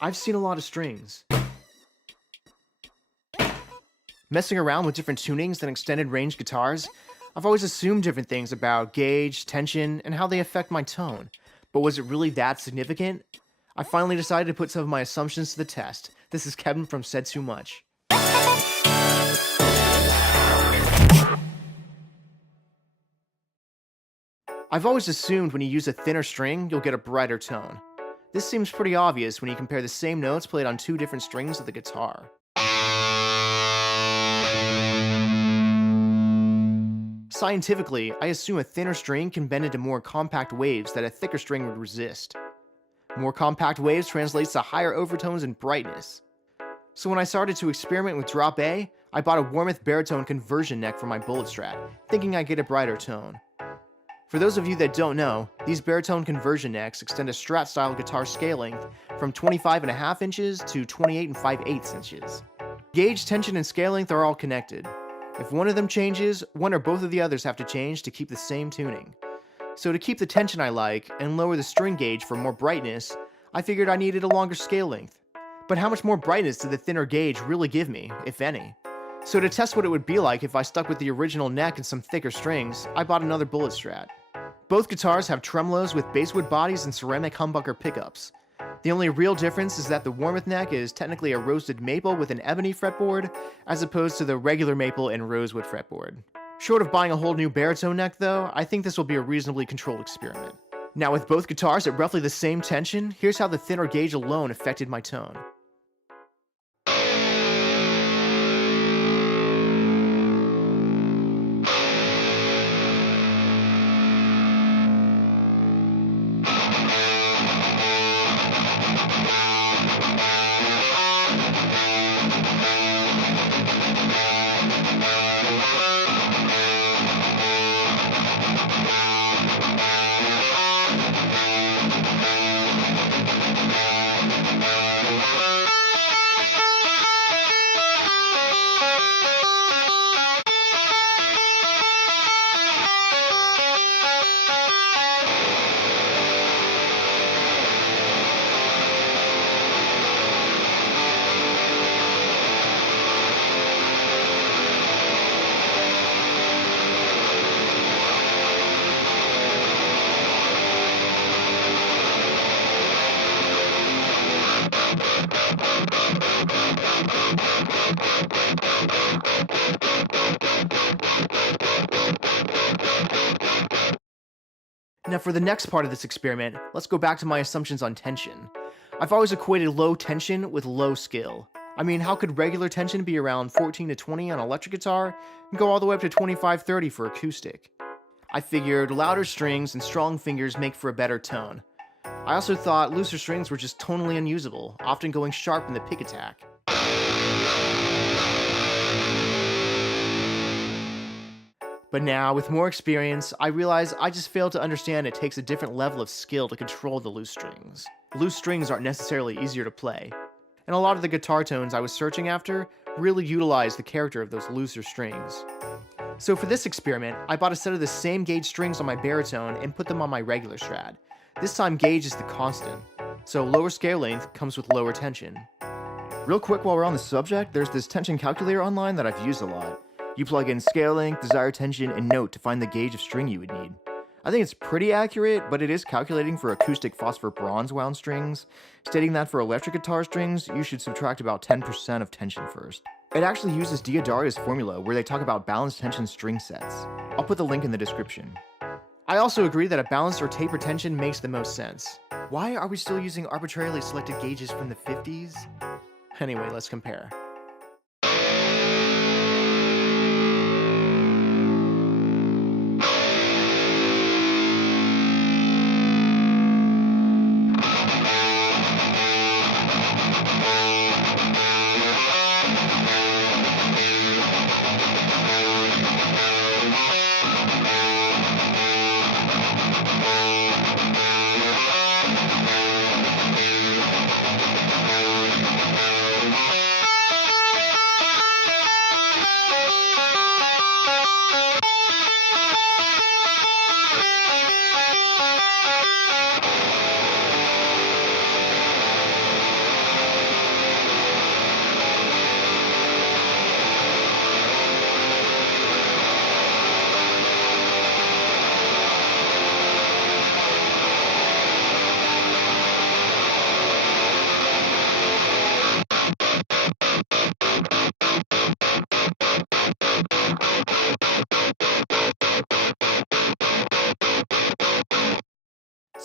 I've seen a lot of strings. Messing around with different tunings and extended range guitars, I've always assumed different things about gauge, tension, and how they affect my tone. But was it really that significant? I finally decided to put some of my assumptions to the test. This is Kevin from Said Too Much. I've always assumed when you use a thinner string, you'll get a brighter tone. This seems pretty obvious when you compare the same notes played on two different strings of the guitar. Scientifically, I assume a thinner string can bend into more compact waves that a thicker string would resist. More compact waves translates to higher overtones and brightness. So when I started to experiment with drop A, I bought a Warmoth baritone conversion neck for my bullet strat, thinking I'd get a brighter tone. For those of you that don't know, these baritone conversion necks extend a Strat-style guitar scale length from 25.5 inches to 28 5/8 inches. Gauge, tension, and scale length are all connected. If one of them changes, one or both of the others have to change to keep the same tuning. So to keep the tension I like, and lower the string gauge for more brightness, I figured I needed a longer scale length. But how much more brightness did the thinner gauge really give me, if any? So to test what it would be like if I stuck with the original neck and some thicker strings, I bought another bullet strat. Both guitars have tremolos with basswood bodies and ceramic humbucker pickups. The only real difference is that the Warmoth neck is technically a roasted maple with an ebony fretboard, as opposed to the regular maple and rosewood fretboard. Short of buying a whole new baritone neck though, I think this will be a reasonably controlled experiment. Now with both guitars at roughly the same tension, here's how the thinner gauge alone affected my tone. Now for the next part of this experiment, let's go back to my assumptions on tension. I've always equated low tension with low skill. I mean, how could regular tension be around 14 to 20 on electric guitar and go all the way up to 25-30 for acoustic? I figured louder strings and strong fingers make for a better tone. I also thought looser strings were just tonally unusable, often going sharp in the pick attack. But now, with more experience, I realize I just failed to understand it takes a different level of skill to control the loose strings. Loose strings aren't necessarily easier to play, and a lot of the guitar tones I was searching after really utilize the character of those looser strings. So for this experiment, I bought a set of the same gauge strings on my baritone and put them on my regular Strat. This time gauge is the constant, so lower scale length comes with lower tension. Real quick while we're on the subject, there's this tension calculator online that I've used a lot. You plug in scale length, desired tension, and note to find the gauge of string you would need. I think it's pretty accurate, but it is calculating for acoustic phosphor bronze wound strings, stating that for electric guitar strings, you should subtract about 10% of tension first. It actually uses Diodaria's formula where they talk about balanced tension string sets. I'll put the link in the description. I also agree that a balanced or taper tension makes the most sense. Why are we still using arbitrarily selected gauges from the 50s? Anyway, let's compare.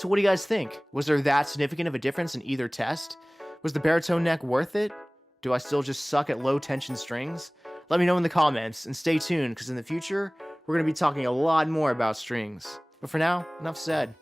So what do you guys think? Was there that significant of a difference in either test? Was the baritone neck worth it? Do I still just suck at low tension strings? Let me know in the comments, and stay tuned, because in the future, we're going to be talking a lot more about strings. But for now, enough said.